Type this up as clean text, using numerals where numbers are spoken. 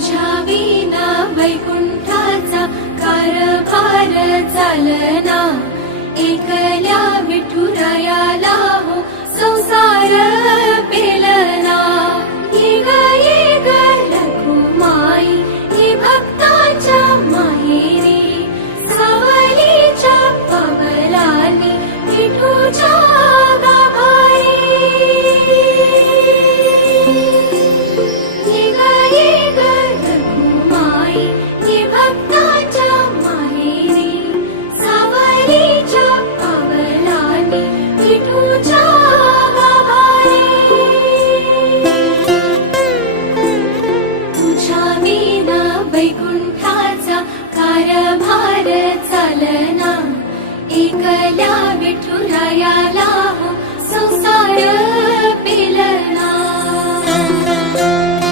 तुझ्या विना वैकुंठाचा कारभार चालना, एकल्या विठुरायाला हो संसार पेलना। ये ग रघुमाई ही भक्ताच्या माहेरी, सावलीच्या पावलांनी विठूच्या गाभारी। ये ग रघुमाई ही भक्ताच्या माहेरी, सावलीच्या पावलांनी विठूच्या गाभारी। तुझ्या विना वैकुंठाचा कारभार चालना, एकल्या विठुरायाला हो संसार